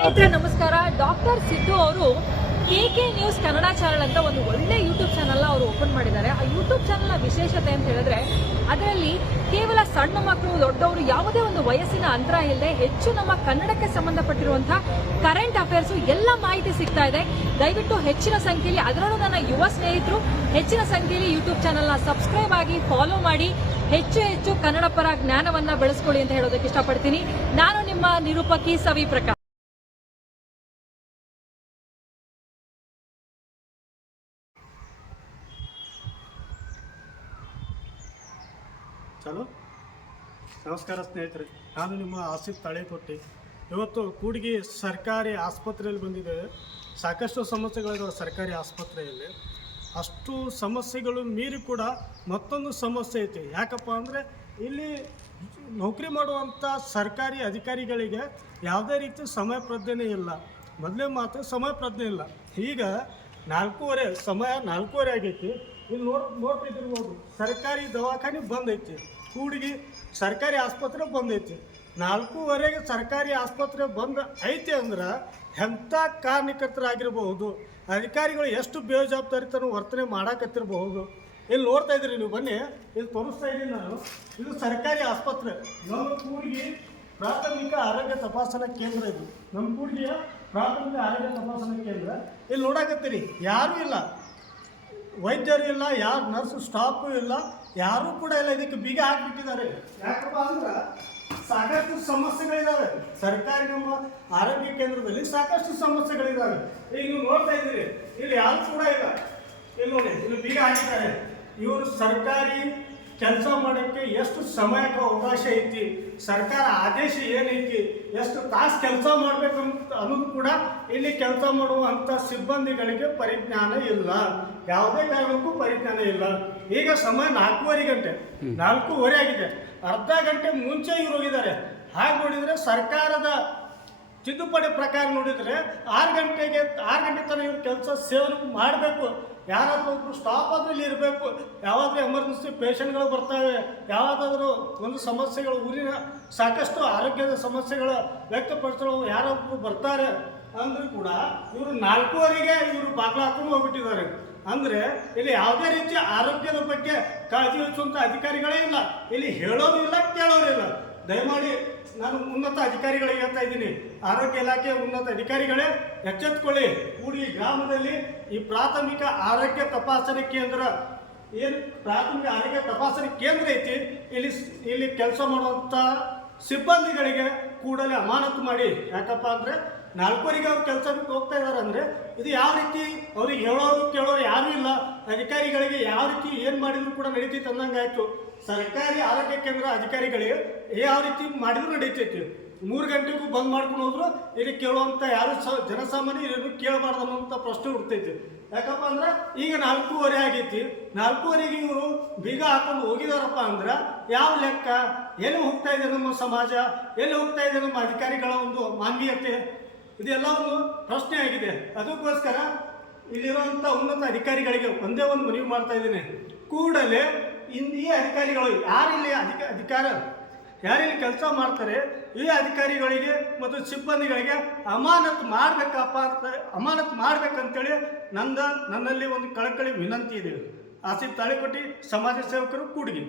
ಸ್ನೇಹಿತರೆ ನಮಸ್ಕಾರ. ಡಾಕ್ಟರ್ ಸಿದ್ದು ಅವರು KK ನ್ಯೂಸ್ ಕನ್ನಡ ಚಾನಲ್ ಅಂತ ಒಂದು ಒಳ್ಳೆ ಯೂಟ್ಯೂಬ್ ಚಾನಲ್ ಅವರು ಓಪನ್ ಮಾಡಿದ್ದಾರೆ. ಆ ಯೂಟ್ಯೂಬ್ ಚಾನಲ್ನ ವಿಶೇಷತೆ ಅಂತ ಹೇಳಿದ್ರೆ ಅದರಲ್ಲಿ ಕೇವಲ ಸಣ್ಣ ಮಕ್ಕಳು ದೊಡ್ಡವರು ಯಾವುದೇ ಒಂದು ವಯಸ್ಸಿನ ಅಂತರ ಇಲ್ಲದೆ ಹೆಚ್ಚು ನಮ್ಮ ಕನ್ನಡಕ್ಕೆ ಸಂಬಂಧಪಟ್ಟಿರುವಂತಹ ಕರೆಂಟ್ ಅಫೇರ್ಸ್ ಎಲ್ಲ ಮಾಹಿತಿ ಸಿಗ್ತಾ ಇದೆ. ದಯವಿಟ್ಟು ಹೆಚ್ಚಿನ ಸಂಖ್ಯೆಯಲ್ಲಿ, ಅದರಲ್ಲೂ ನನ್ನ ಯುವ ಸ್ನೇಹಿತರು ಹೆಚ್ಚಿನ ಸಂಖ್ಯೆಯಲ್ಲಿ ಯೂಟ್ಯೂಬ್ ಚಾನಲ್ನ ಸಬ್ಸ್ಕ್ರೈಬ್ ಆಗಿ ಫಾಲೋ ಮಾಡಿ ಹೆಚ್ಚು ಕನ್ನಡ ಪರ ಜ್ಞಾನವನ್ನ ಬೆಳೆಸ್ಕೊಳ್ಳಿ ಅಂತ ಹೇಳೋದಕ್ಕೆ ಇಷ್ಟಪಡ್ತೀನಿ. ನಾನು ನಿಮ್ಮ ನಿರೂಪಕಿ ಸವಿ ಪ್ರಕಾಶ್. ಚಲೋ ನಮಸ್ಕಾರ ಸ್ನೇಹಿತರೆ, ನಾನು ನಿಮ್ಮ ಆಸಿಫ್ ತಾಳೇಕೊಟ್ಟಿ. ಇವತ್ತು ಕೂಡ್ಗಿ ಸರ್ಕಾರಿ ಆಸ್ಪತ್ರೆಯಲ್ಲಿ ಬಂದಿದ್ದೇವೆ. ಸಾಕಷ್ಟು ಸಮಸ್ಯೆಗಳಿದ್ದಾವೆ ಸರ್ಕಾರಿ ಆಸ್ಪತ್ರೆಯಲ್ಲಿ. ಅಷ್ಟು ಸಮಸ್ಯೆಗಳು ಮೀರಿ ಕೂಡ ಮತ್ತೊಂದು ಸಮಸ್ಯೆ ಐತಿ. ಯಾಕಪ್ಪ ಅಂದರೆ ಇಲ್ಲಿ ನೌಕರಿ ಮಾಡುವಂಥ ಸರ್ಕಾರಿ ಅಧಿಕಾರಿಗಳಿಗೆ ಯಾವುದೇ ರೀತಿ ಸಮಯ ಪ್ರಜ್ಞೆ ಇಲ್ಲ. ಮೊದಲೇ ಮಾತು ಸಮಯ ಪ್ರಜ್ಞೆ ಇಲ್ಲ. ಈಗ 4:30 ಆಗೈತಿ. ಇಲ್ಲಿ ನೋಡ್ತಿರ್ಬೋದು ಸರ್ಕಾರಿ ದವಾಖಾನೆ ಬಂದೈತಿ. ಕೂಡ್ಗಿ ಸರ್ಕಾರಿ ಆಸ್ಪತ್ರೆ ಬಂದೈತಿ. 4:30ಗೆ ಸರ್ಕಾರಿ ಆಸ್ಪತ್ರೆ ಬಂದು ಐತಿ ಅಂದ್ರೆ ಎಂಥ ಕಾರ್ಯಕರ್ತರಾಗಿರ್ಬಹುದು, ಅಧಿಕಾರಿಗಳು ಎಷ್ಟು ಬೇಜವಾಬ್ದಾರಿತನ ವರ್ತನೆ ಮಾಡಾಕತ್ತಿರಬಹುದು. ಇಲ್ಲಿ ನೋಡ್ತಾ ಇದ್ದೀರಿ ನೀವು, ಬನ್ನಿ ಇಲ್ಲಿ ತೋರಿಸ್ತಾ ಇದ್ದೀನಿ ನಾನು. ಇದು ಸರ್ಕಾರಿ ಆಸ್ಪತ್ರೆ, ನಮ್ಮ ಕೂಡ್ಗಿ ಪ್ರಾಥಮಿಕ ಆರೋಗ್ಯ ತಪಾಸಣಾ ಕೇಂದ್ರ. ಇದು ನಮ್ಮ ಕೂಡ್ಗಿಯ ಪ್ರಾಥಮಿಕ ಆರೋಗ್ಯ ತಪಾಸಣಾ ಕೇಂದ್ರ. ಇಲ್ಲಿ ನೋಡಾಕತ್ತೀರಿ, ಯಾರೂ ಇಲ್ಲ, ವೈದ್ಯರು ಇಲ್ಲ, ಯಾರು ನರ್ಸ್ ಸ್ಟಾಫು ಇಲ್ಲ, ಯಾರೂ ಕೂಡ ಇಲ್ಲ. ಇದಕ್ಕೆ ಬೀಗ ಹಾಕಿಬಿಟ್ಟಿದ್ದಾರೆ. ಯಾಕಪ್ಪ ಅಂದ್ರೆ ಸಾಕಷ್ಟು ಸಮಸ್ಯೆಗಳಿದ್ದಾವೆ ಸರ್ಕಾರಿ ನಮ್ಮ ಆರೋಗ್ಯ ಕೇಂದ್ರದಲ್ಲಿ. ಸಾಕಷ್ಟು ಸಮಸ್ಯೆಗಳಿದ್ದಾವೆ. ಈಗ ನೀವು ನೋಡ್ತಾ ಇದ್ದೀರಿ, ಇಲ್ಲಿ ಯಾರು ಕೂಡ ಇಲ್ಲ. ಇಲ್ಲಿ ನೋಡಿ, ಇಲ್ಲಿ ಬೀಗ ಹಾಕಿದ್ದಾರೆ. ಇವರು ಸರ್ಕಾರಿ ಕೆಲಸ ಮಾಡೋಕ್ಕೆ ಎಷ್ಟು ಸಮಯಕ್ಕೆ ಅವಕಾಶ ಐತಿ, ಸರ್ಕಾರ ಆದೇಶ ಏನೈತಿ, ಎಷ್ಟು ತಾಸು ಕೆಲಸ ಮಾಡಬೇಕು ಅನ್ನೋದು ಕೂಡ ಇಲ್ಲಿ ಕೆಲಸ ಮಾಡುವಂಥ ಸಿಬ್ಬಂದಿಗಳಿಗೆ ಪರಿಜ್ಞಾನ ಇಲ್ಲ. ಯಾವುದೇ ಕಾರಣಕ್ಕೂ ಪರಿಜ್ಞಾನ ಇಲ್ಲ. ಈಗ ಸಮಯ 4:30 ಗಂಟೆ, 4:30 ಆಗಿದೆ. ಅರ್ಧ ಗಂಟೆ ಮುಂಚೆ ಇವ್ರು ಹೋಗಿದ್ದಾರೆ. ಹಾಗೆ ನೋಡಿದರೆ ಸರ್ಕಾರದ ತಿದ್ದುಪಡಿ ಪ್ರಕಾರ ನೋಡಿದರೆ 6 ಗಂಟೆ ತನಕ ಇವ್ರು ಕೆಲಸ ಸೇವನೆ ಮಾಡಬೇಕು. ಯಾರಾದರೂ ಒಬ್ಬರು ಸ್ಟಾಫ್ ಆದರೂ ಇಲ್ಲಿ ಇರಬೇಕು. ಯಾವುದಾದ್ರೂ ಎಮರ್ಜೆನ್ಸಿ ಪೇಷಂಟ್ಗಳು ಬರ್ತವೆ, ಯಾವುದಾದ್ರೂ ಒಂದು ಸಮಸ್ಯೆಗಳು, ಊರಿನ ಸಾಕಷ್ಟು ಆರೋಗ್ಯದ ಸಮಸ್ಯೆಗಳು ವ್ಯಕ್ತಪಡಿಸಲು ಯಾರೊಬ್ಬರು ಬರ್ತಾರೆ ಅಂದರೂ ಕೂಡ ಇವರು 4:30ಗೆ ಇವರು ಬಾಗಿಲು ಹಾಕೊಂಡು ಹೋಗ್ಬಿಟ್ಟಿದ್ದಾರೆ. ಅಂದರೆ ಇಲ್ಲಿ ಯಾವುದೇ ರೀತಿಯ ಆರೋಗ್ಯದ ಬಗ್ಗೆ ಕಾಳಜಿ ವಹಿಸುವಂಥ ಅಧಿಕಾರಿಗಳೇ ಇಲ್ಲ. ಇಲ್ಲಿ ಹೇಳೋದು ಇಲ್ಲ, ಕೇಳೋದು ಇಲ್ಲ. ದಯಮಾಡಿ ನಾನು ಉನ್ನತ ಅಧಿಕಾರಿಗಳಿಗೆ ಹೇಳ್ತಾ ಇದ್ದೀನಿ, ಆರೋಗ್ಯ ಇಲಾಖೆಯ ಉನ್ನತ ಅಧಿಕಾರಿಗಳೇ ಎಚ್ಚೆತ್ತುಕೊಳ್ಳಿ. ಕೂಡ್ಗಿ ಗ್ರಾಮದಲ್ಲಿ ಈ ಪ್ರಾಥಮಿಕ ಆರೋಗ್ಯ ತಪಾಸಣೆ ಕೇಂದ್ರ ಏನು ಪ್ರಾಥಮಿಕ ಆರೋಗ್ಯ ತಪಾಸಣೆ ಕೇಂದ್ರ ಐತಿ, ಇಲ್ಲಿ ಕೆಲಸ ಮಾಡುವಂಥ ಸಿಬ್ಬಂದಿಗಳಿಗೆ ಕೂಡಲೇ ಅಮಾನತು ಮಾಡಿ. ಯಾಕಪ್ಪ ಅಂದರೆ 4:30ಗೆ ಅವ್ರು ಕೆಲಸ ಬಿಟ್ಟು ಹೋಗ್ತಾ ಇದ್ದಾರೆ ಅಂದರೆ ಇದು ಯಾವ ರೀತಿ ಅವ್ರಿಗೆ ಹೇಳೋರು ಕೇಳೋರು ಯಾರೂ ಇಲ್ಲ. ಅಧಿಕಾರಿಗಳಿಗೆ ಯಾವ ರೀತಿ ಏನು ಮಾಡಿದ್ರು ಕೂಡ ನಡೀತೈತೆ ಅಂದಂಗಾಯ್ತು. ಸರ್ಕಾರಿ ಆರೋಗ್ಯ ಕೇಂದ್ರ ಅಧಿಕಾರಿಗಳಿಗೆ ಯಾವ ರೀತಿ ಮಾಡಿದ್ರು ನಡೀತೈತಿ. 3 ಗಂಟೆಗೂ ಬಂದ್ ಮಾಡ್ಕೊಂಡು ಹೋದ್ರು ಇಲ್ಲಿ ಕೇಳುವಂಥ ಯಾರು ಜನಸಾಮಾನ್ಯ ಇದನ್ನು ಕೇಳಬಾರ್ದು ಅನ್ನೋಂಥ ಪ್ರಶ್ನೆ ಹುಡ್ತೈತಿ. ಯಾಕಪ್ಪ ಅಂದ್ರೆ ಈಗ 4:30 ಆಗೈತಿ. 4:30ಗೆ ಇವರು ಬೀಗ ಹಾಕೊಂಡು ಹೋಗಿದಾರಪ್ಪ ಅಂದ್ರೆ ಯಾವ ಲೆಕ್ಕ? ಎಲ್ಲಿ ಹೋಗ್ತಾ ಇದೆ ನಮ್ಮ ಸಮಾಜ, ಎಲ್ಲಿ ಹೋಗ್ತಾ ಇದೆ ನಮ್ಮ ಅಧಿಕಾರಿಗಳ ಒಂದು ಮಾನವೀಯತೆ? ಇದೆಲ್ಲ ಒಂದು ಪ್ರಶ್ನೆ ಆಗಿದೆ. ಅದಕ್ಕೋಸ್ಕರ ಇಲ್ಲಿರುವಂಥ ಉನ್ನತ ಅಧಿಕಾರಿಗಳಿಗೆ ಒಂದೇ ಒಂದು ಮನವಿ ಮಾಡ್ತಾ ಇದ್ದೀನಿ, ಕೂಡಲೇ ಈ ಅಧಿಕಾರಿಗಳು ಯಾರಿಲ್ಲಿ ಯಾರಿಲ್ಲಿ ಕೆಲಸ ಮಾಡ್ತಾರೆ ಈ ಅಧಿಕಾರಿಗಳಿಗೆ ಮತ್ತು ಸಿಬ್ಬಂದಿಗಳಿಗೆ ಅಮಾನತು ಮಾಡಬೇಕಂತೇಳಿ ನನ್ನಲ್ಲಿ ಒಂದು ಕಳಕಳಿ ವಿನಂತಿ ಇದೆ. ಆಸಿಫ್ ತಾಳೇಕೊಟ್ಟಿ, ಸಮಾಜ ಸೇವಕರು, ಕೂಡ್ಗಿ.